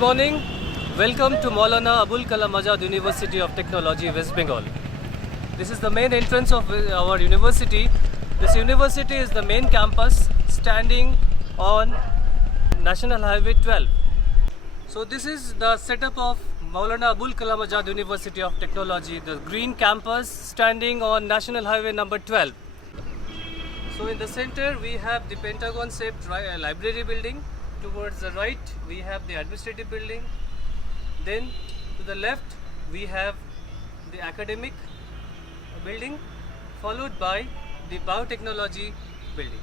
morning. Welcome to Maulana Abul Kalam Azad University of Technology, West Bengal. This is the main entrance of our university. This university is the main campus standing on National Highway 12. So this is the setup of Maulana Abul Kalam Azad University of Technology, the green campus standing on National Highway number 12. So in the center we have the pentagon shaped library building. Towards the right we have the administrative building. Then to the left we have the academic building, followed by the biotechnology building.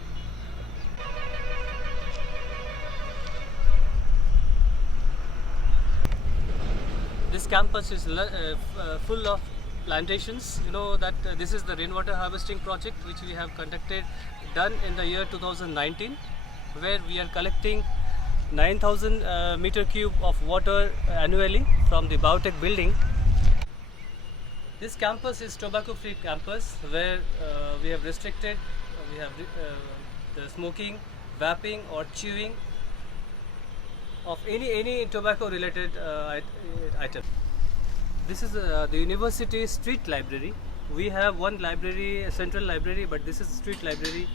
This campus is full of plantations. You know that this is the rainwater harvesting project which we have done in the year 2019, where we are collecting 9,000 meter cube of water annually from the biotech building. This campus is tobacco free campus, where we have restricted the smoking, vaping or chewing of any tobacco related item. This is the university street library. We have one library, a central library, but this is a street library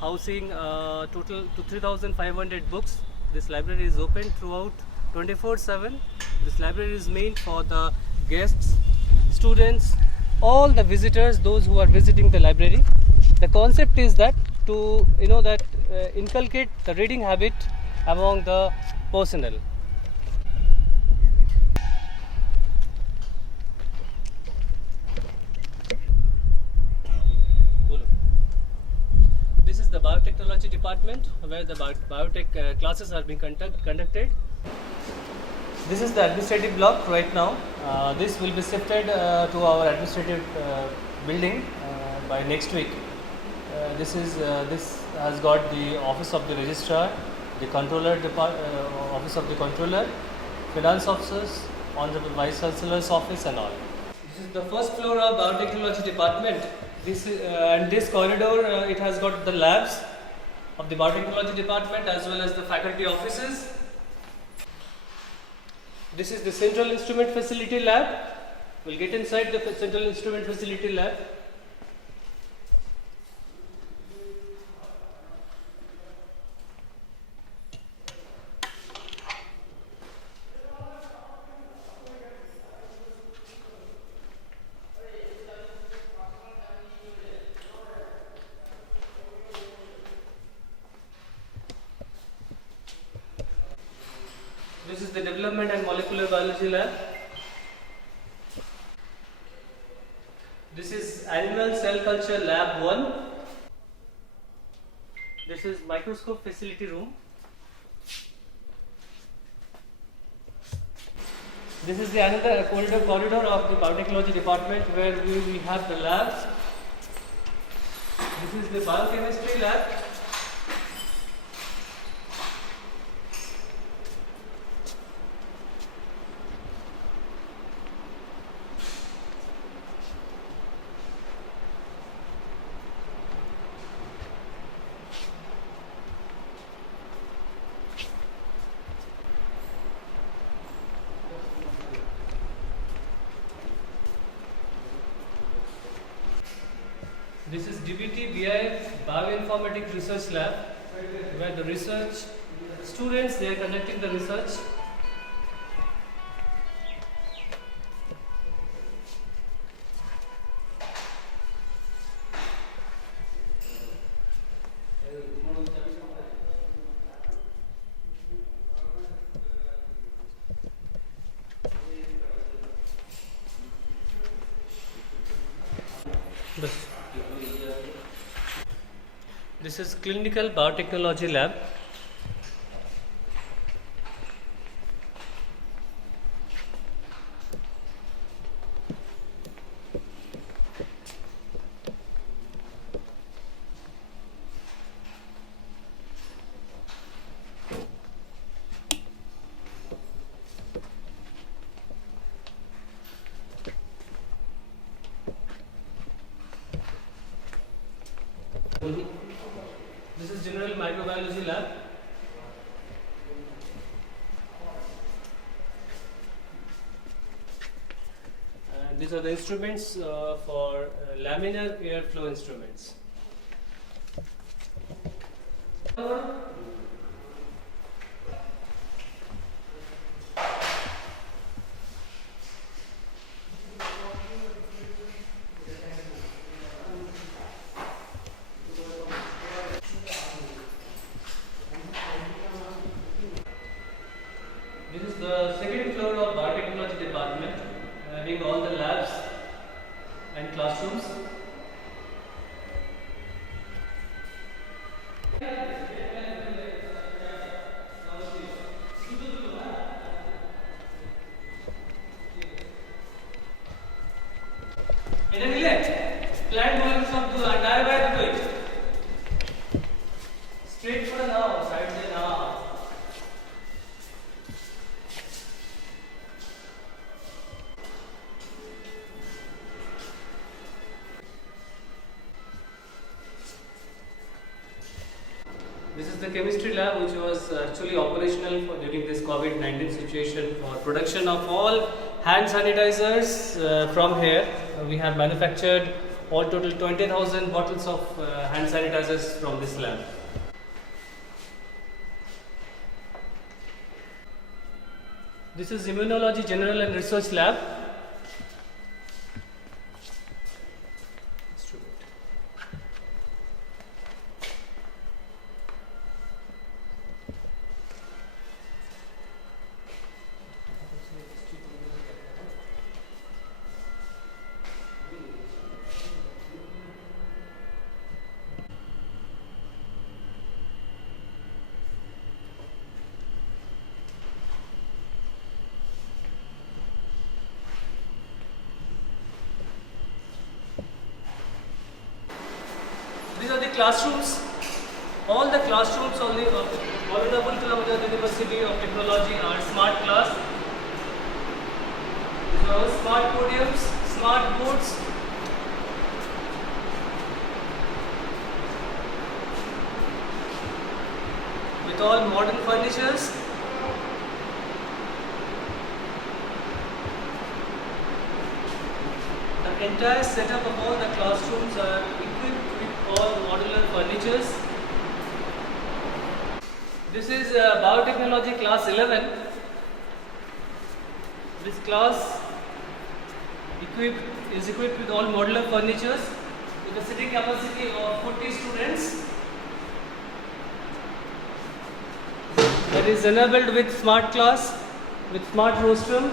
housing total to 3,500 books. This library is open throughout 24/7. This library is meant for the guests, students, all the visitors, those who are visiting the library. The concept is that to inculcate the reading habit among the personnel. This is the biotechnology department, where the biotech classes are being conducted. This is the administrative block right now. This will be shifted to our administrative building by next week. This has got the office of the registrar, the controller office of the controller, finance officers, honorable vice chancellor's office and all. This is the first floor of biotechnology department. This corridor it has got the labs of the biotechnology department as well as the faculty offices. This is the central instrument facility lab. We'll get inside the central instrument facility lab. This is the development and molecular biology lab. This is animal cell culture lab 1. This is microscope facility room. This is the another corridor of the biotechnology department, where we have the labs. This is the biochemistry lab. This is DBT BIF Bioinformatics Research Lab, where the research students, they are conducting the research. This is clinical biotechnology lab. This is general microbiology lab. these are the instruments for laminar airflow instruments. This is the second floor of biotechnology department, having all the labs and classrooms. Plant volumes of the entire by do it. Straight for now, side से now. This is the chemistry lab which was actually operational during this COVID-19 situation for production of all hand sanitizers from here. We have manufactured all total 20,000 bottles of hand sanitizers from this lab. This is Immunology General and Research Lab. These are the classrooms. All the classrooms of the Abul Kalam Azad University of Technology are smart class. These are all smart podiums, smart boards. With all modern furnitures. The entire setup of all the classrooms are equipped with all modular furnitures. This is biotechnology class 11. This class is equipped with all modular furnitures with a sitting capacity of 40 students. That is enabled with smart class, with smart rostrum.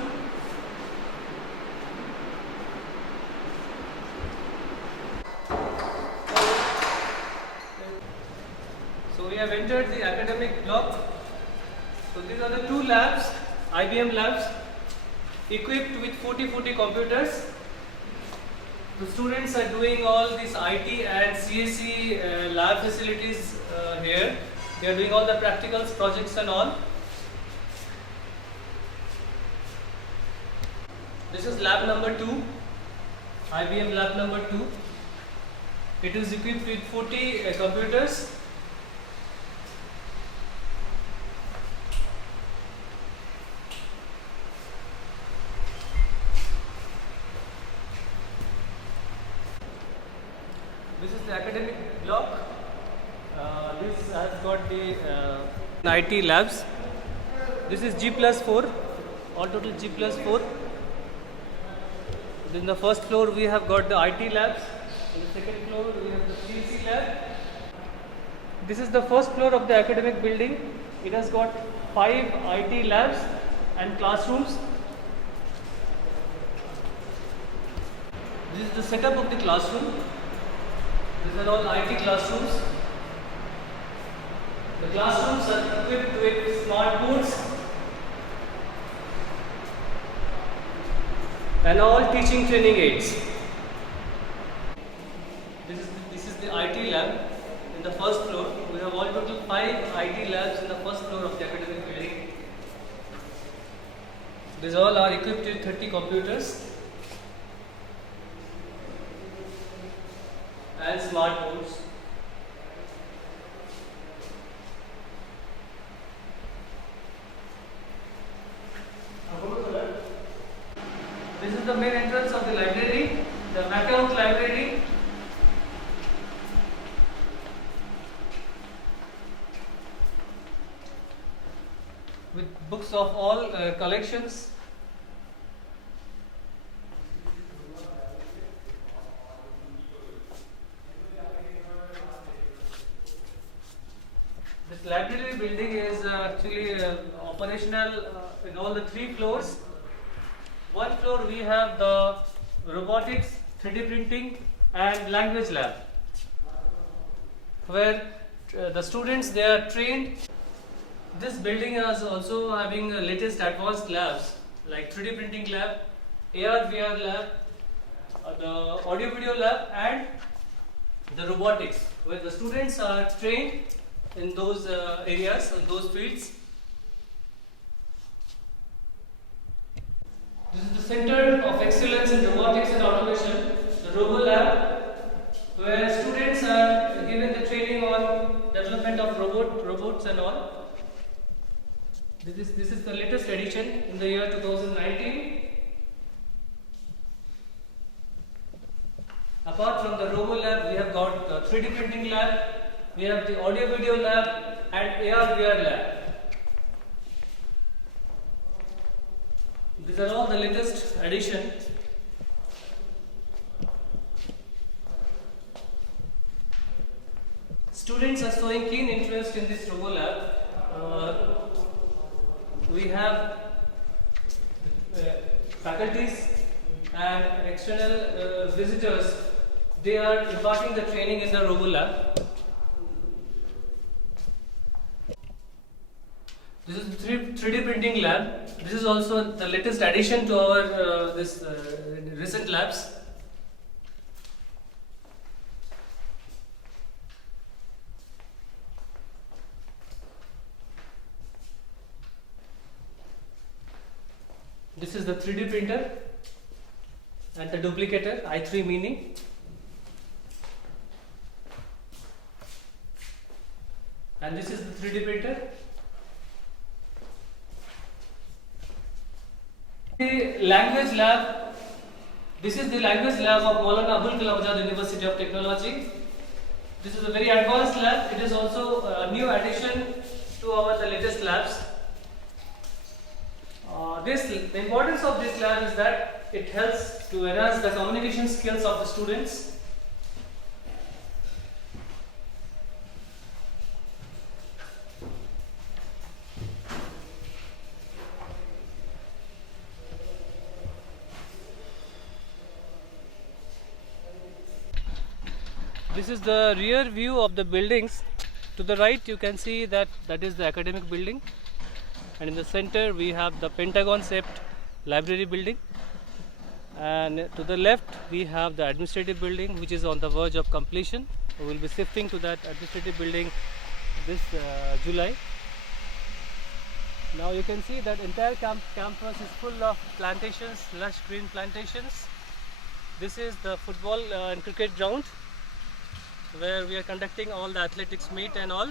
So we have entered the academic block. So these are the two labs, IBM labs, equipped with 40 computers. The students are doing all these IT and CSE lab facilities here. They are doing all the practicals, projects and all. This is lab number 2, IBM lab number 2. It is equipped with 40 computers. This is the academic block. This has got the IT labs. This is G+4, all total G+4. Then the first floor we have got the IT labs. In the second floor we have the CSE lab. This is the first floor of the academic building. It has got 5 IT labs and classrooms. This is the setup of the classroom. These are all IT classrooms. The classrooms are equipped with smart boards and all teaching training aids. This is the IT lab in the first floor. We have all total 5 IT labs in the first floor of the academic building. These all are equipped with 30 computers and smart boards. This is the main entrance of the library, the MacLeod Library. With books of all collections. This library building is actually operational in all the 3 floors. One floor we have the robotics, 3D printing and language lab, where the students they are trained. This building is also having latest advanced labs like 3D printing lab, AR VR lab, the audio video lab and the robotics, where the students are trained in those areas, in those fields. This is the Center of Excellence in Robotics and Automation, the Robo Lab, where students are given the training on development of robots and all. This is the latest edition in the year 2019. Apart from the Robo Lab, we have got the 3D printing lab, we have the audio video lab and AR VR lab. These are all the latest addition. Students are showing keen interest in this Robo Lab. We have faculties and external visitors. They are imparting the training in the Robo Lab. This is the 3D printing lab. This is also the latest addition to our recent labs. This is the 3D printer and the duplicator i3 Mini. And this is the 3D printer. The language lab. This is the language lab of Maulana Abul Kalam Azad University of Technology. This is a very advanced lab. It is also a new addition to the latest labs. The importance of this lab is that it helps to enhance the communication skills of the students. This is the rear view of the buildings. To the right you can see that is the academic building, and in the center we have the Pentagon shaped library building, and to the left we have the administrative building which is on the verge of completion. We will be shifting to that administrative building this July. Now you can see that entire campus is full of plantations, lush green plantations. This is the football and cricket ground where we are conducting all the athletics meet and all.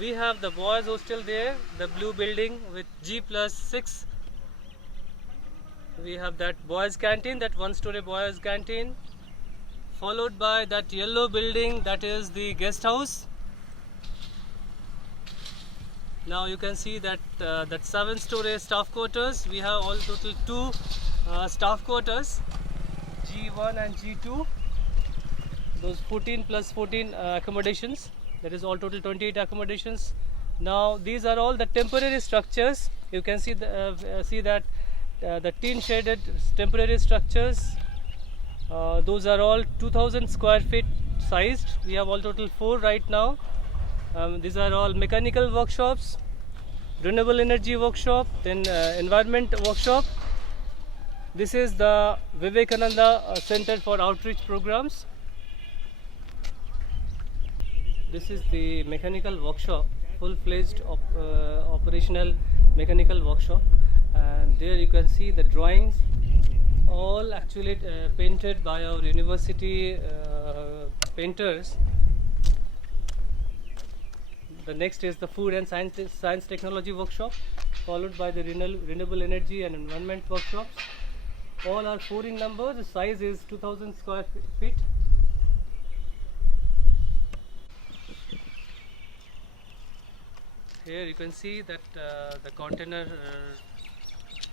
We have the boys hostel there, the blue building with G+6. We have that boys canteen, that one-story boys canteen, followed by that yellow building, that is the guest house. Now you can see that that 7-story staff quarters. We have all total 2 staff quarters, G1 and G2. Those 14 plus 14 accommodations, that is all total 28 accommodations. Now these are all the temporary structures. You can see that the tin shaded temporary structures, those are all 2000 square feet sized. We have all total 4 right now. These are all mechanical workshops, renewable energy workshop, then environment workshop. This is the Vivekananda Center for Outreach Programs. This is the mechanical workshop, full-fledged operational mechanical workshop, and there you can see the drawings, all actually painted by our university painters. The next is the food and science technology workshop, followed by the renewable energy and environment workshops. All are 4 in number. The size is 2000 square feet. Here you can see that the container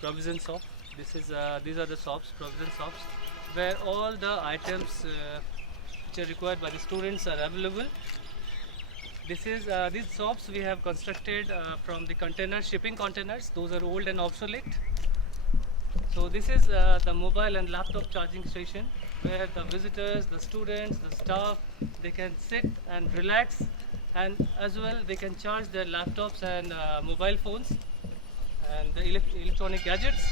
provision shop. These are the shops, provision shops, where all the items which are required by the students are available. These shops we have constructed from the shipping containers. Those are old and obsolete. So this is the mobile and laptop charging station, where the visitors, the students, the staff, they can sit and relax, and as well they can charge their laptops and mobile phones and the electronic gadgets.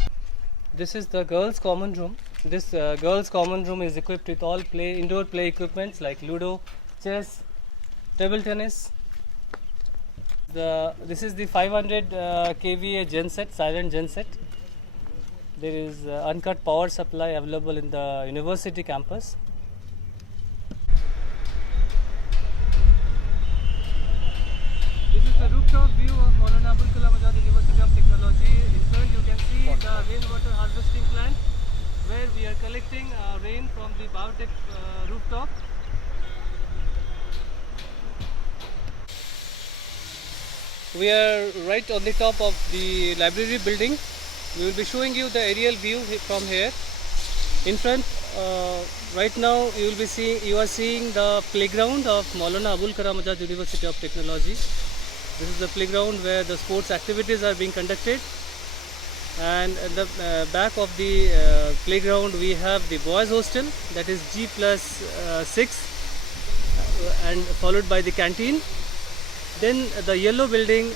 This is the girls' common room. This girls' common room is equipped with all indoor play equipments like Ludo, chess, table tennis. This is the 500 kVA genset, silent genset. There is uncut power supply available in the university campus. This is the rooftop view of Maulana Abul Kalam Azad University of Technology. In front you can see the rainwater harvesting plant, where we are collecting rain from the biotech rooftop. We are right on the top of the library building. We will be showing you the aerial view from here. In front, right now you are seeing the playground of Maulana Abul Kalam Azad University of Technology. This is the playground where the sports activities are being conducted. And at the back of the playground we have the boys hostel, that is G+6, and followed by the canteen. Then the yellow building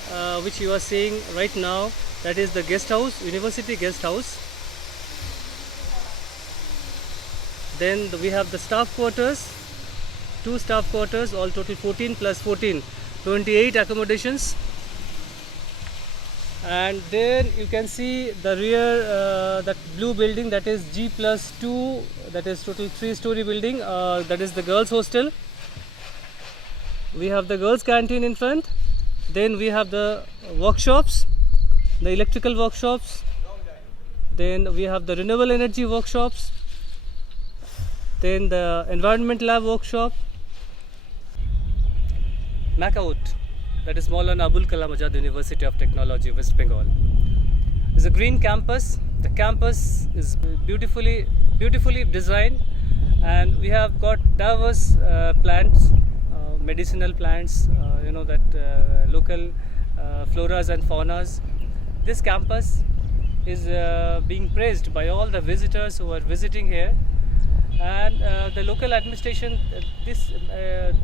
which you are seeing right now, that is the guest house, university guest house. Then we have the staff quarters, 2 staff quarters, all total 14 plus 14, 28 accommodations. And then you can see the rear, that blue building, that is G+2, that is total 3-story building, that is the girls hostel. We have the girls canteen in front. Then we have the workshops, the electrical workshops. Then we have the renewable energy workshops. Then the environment lab workshop. MACAUT, that is Maulana Abul Kalam Azad University of Technology, West Bengal. It's a green campus. The campus is beautifully designed, and we have got diverse plants, medicinal plants, local floras and faunas. This campus is being praised by all the visitors who are visiting here, and the local administration,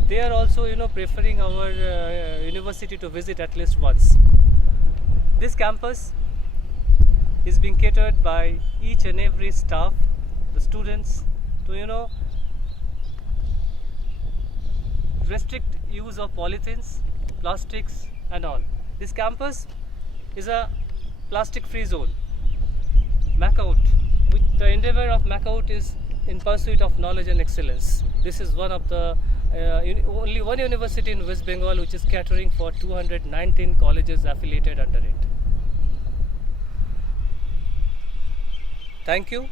they are also preferring our university to visit at least once. This campus is being catered by each and every staff, the students, to restrict use of polythenes, plastics and all. This campus is a plastic free zone. MACAUT, the endeavor of MACAUT is in pursuit of knowledge and excellence. This is one of the only one university in West Bengal which is catering for 219 colleges affiliated under it. Thank you.